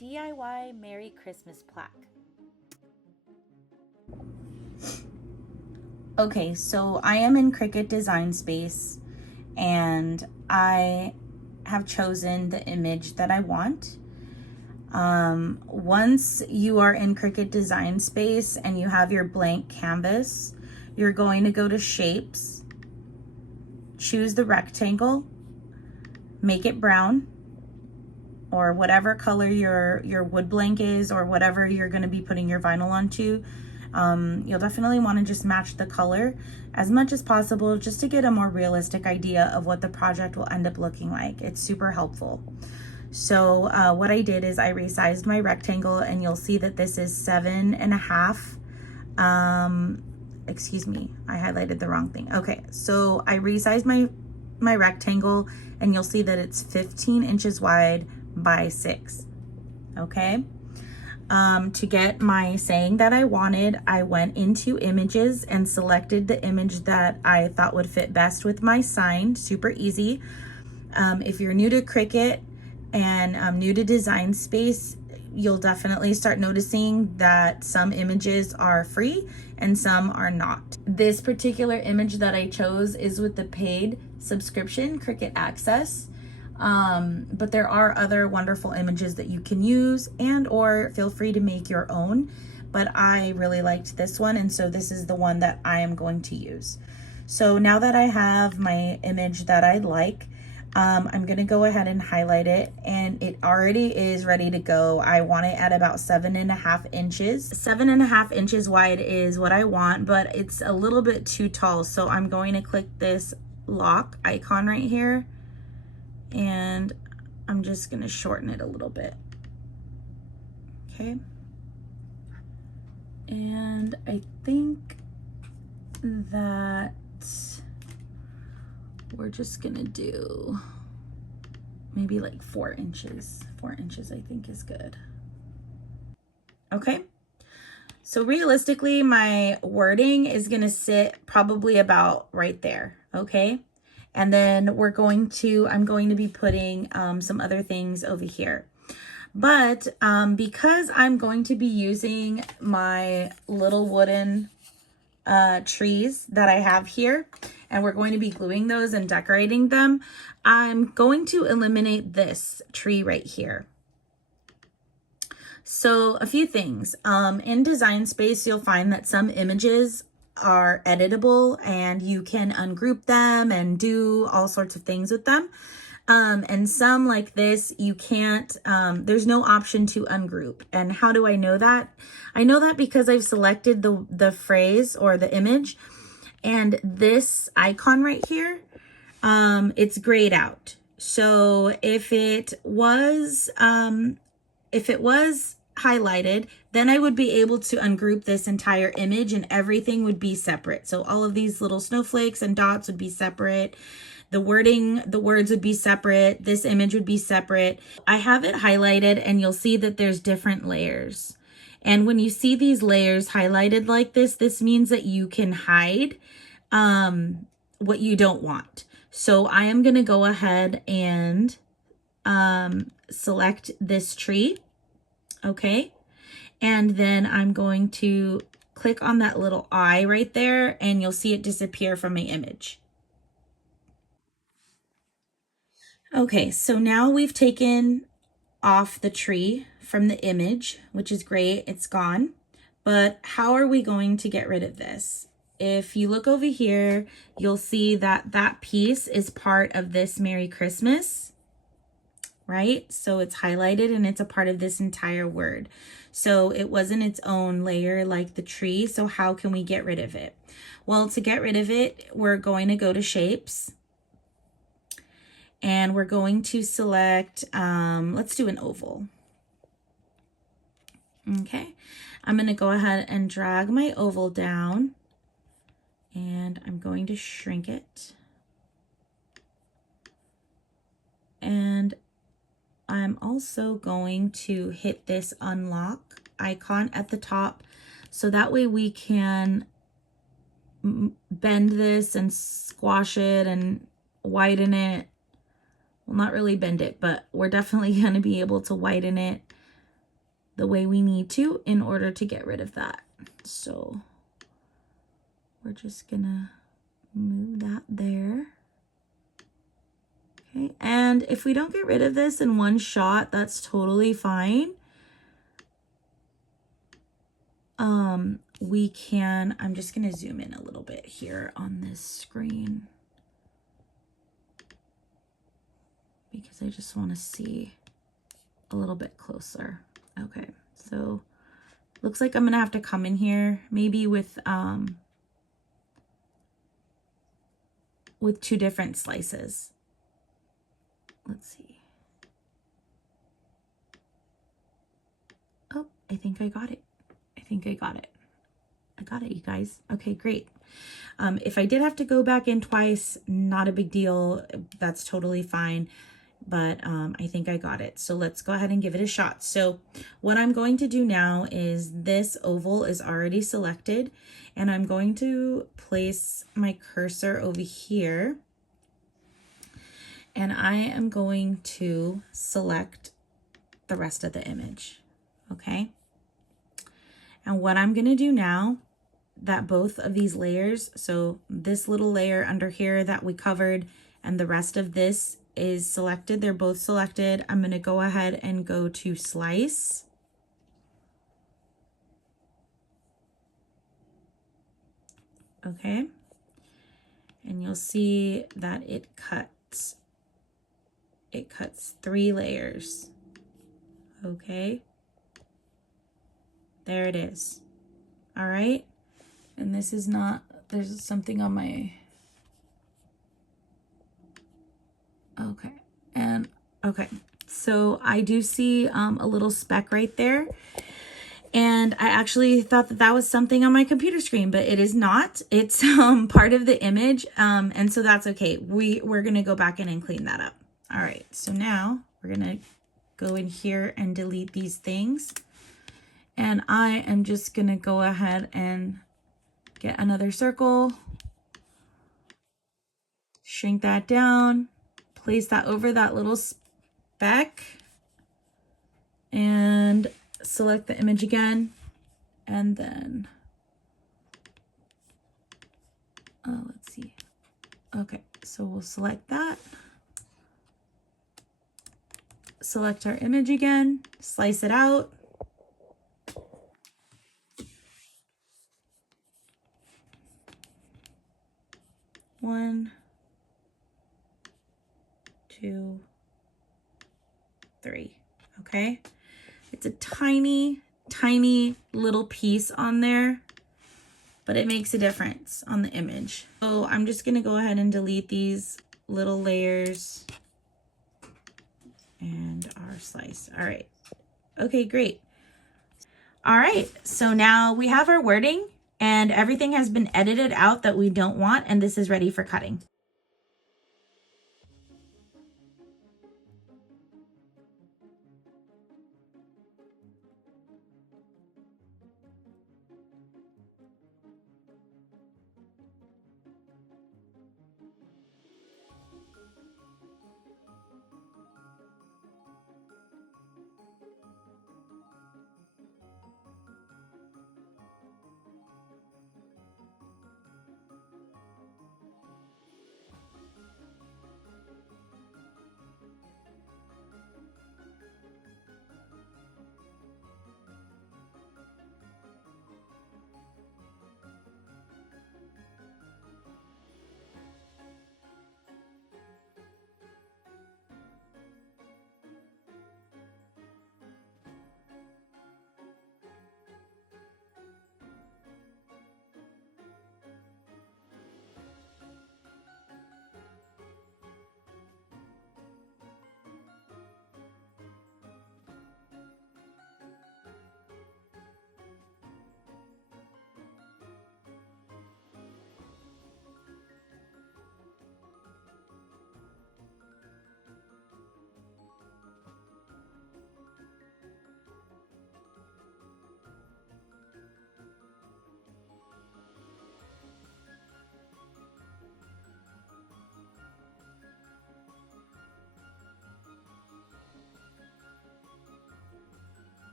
DIY Merry Christmas plaque. Okay, so I am in Cricut Design Space and I have chosen the image that I want. Once you are in Cricut Design Space and you have your blank canvas, you're going to go to Shapes, choose the rectangle, make it brown, or whatever color your wood blank is, or whatever you're going to be putting your vinyl onto. You'll definitely want to just match the color as much as possible just to get a more realistic idea of what the project will end up looking like. It's super helpful. So what I did is I resized my rectangle, and you'll see that this is 7.5. Excuse me, I highlighted the wrong thing. Okay, so I resized my rectangle, and you'll see that it's 15 inches wide by 6. Okay. To get my saying that I wanted, I went into images and selected the image that I thought would fit best with my sign. Super easy. If you're new to Cricut and new to Design Space, you'll definitely start noticing that some images are free and some are not. This particular image that I chose is with the paid subscription, Cricut Access. But there are other wonderful images that you can use, and or feel free to make your own. But I really liked this one, and so this is the one that I am going to use. So now that I have my image that I like, I'm gonna go ahead and highlight it, and it already is ready to go. I want it at about 7.5 inches. 7.5 inches wide is what I want, but it's a little bit too tall. So I'm going to click this lock icon right here, and I'm just gonna shorten it a little bit. Okay. And I think that we're just gonna do maybe like 4 inches. 4 inches I think is good. Okay. So realistically, my wording is gonna sit probably about right there. Okay. And then I'm going to be putting some other things over here. But because I'm going to be using my little wooden trees that I have here, and we're going to be gluing those and decorating them, I'm going to eliminate this tree right here. So a few things. In Design Space, you'll find that some images are editable and you can ungroup them and do all sorts of things with them. And some, like this, you can't, there's no option to ungroup. And how do I know that? I know that because I've selected the phrase or the image, and this icon right here, it's grayed out. So if it was highlighted, then I would be able to ungroup this entire image and everything would be separate. So all of these little snowflakes and dots would be separate. The wording, the words would be separate. This image would be separate. I have it highlighted, and you'll see that there's different layers. And when you see these layers highlighted like this means that you can hide what you don't want. So I am going to go ahead and select this tree. Okay. And then I'm going to click on that little eye right there, and you'll see it disappear from my image. Okay, so now we've taken off the tree from the image, which is great. It's gone. But how are we going to get rid of this? If you look over here, you'll see that that piece is part of this Merry Christmas, right? So it's highlighted and it's a part of this entire word. So it wasn't its own layer like the tree. So how can we get rid of it? Well, to get rid of it, we're going to go to Shapes, and we're going to select, let's do an oval. Okay, I'm going to go ahead and drag my oval down, and I'm going to shrink it. And I'm also going to hit this unlock icon at the top, so that way we can bend this and squash it and widen it. Well, not really bend it, but we're definitely going to be able to widen it the way we need to in order to get rid of that. So we're just gonna move that there. Okay, and if we don't get rid of this in one shot, that's totally fine. We can, I'm just gonna zoom in a little bit here on this screen because I just want to see a little bit closer. Okay, so looks like I'm gonna have to come in here maybe with 2 different slices. Let's see. Oh, I think I got it. I think I got it. I got it, you guys. Okay, great. If I did have to go back in twice, not a big deal. That's totally fine. But I think I got it. So let's go ahead and give it a shot. So what I'm going to do now is this oval is already selected, and I'm going to place my cursor over here, and I am going to select the rest of the image. Okay. And what I'm going to do now, that both of these layers, so this little layer under here that we covered and the rest of this is selected, they're both selected. I'm going to go ahead and go to slice. Okay. And you'll see that it cuts 3 layers. Okay. There it is. All right. And this is not, there's something on my, okay. And okay. So I do see a little speck right there. And I actually thought that that was something on my computer screen, but it is not. It's part of the image. And so that's okay. We're going to go back in and clean that up. All right. So now we're going to go in here and delete these things. And I am just going to go ahead and get another circle, shrink that down, place that over that little speck, and select the image again. And then, let's see. Okay, so we'll select that. Select our image again, slice it out. One, 2, 3. Okay. It's a tiny, tiny little piece on there, but it makes a difference on the image. So I'm just going to go ahead and delete these little layers and our slice. All right. Okay, great. All right. So now we have our wording and everything has been edited out that we don't want, and this is ready for cutting.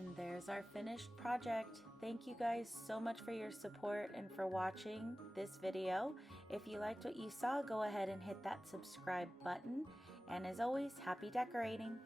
And there's our finished project. Thank you guys so much for your support and for watching this video. If you liked what you saw, go ahead and hit that subscribe button. And as always, happy decorating!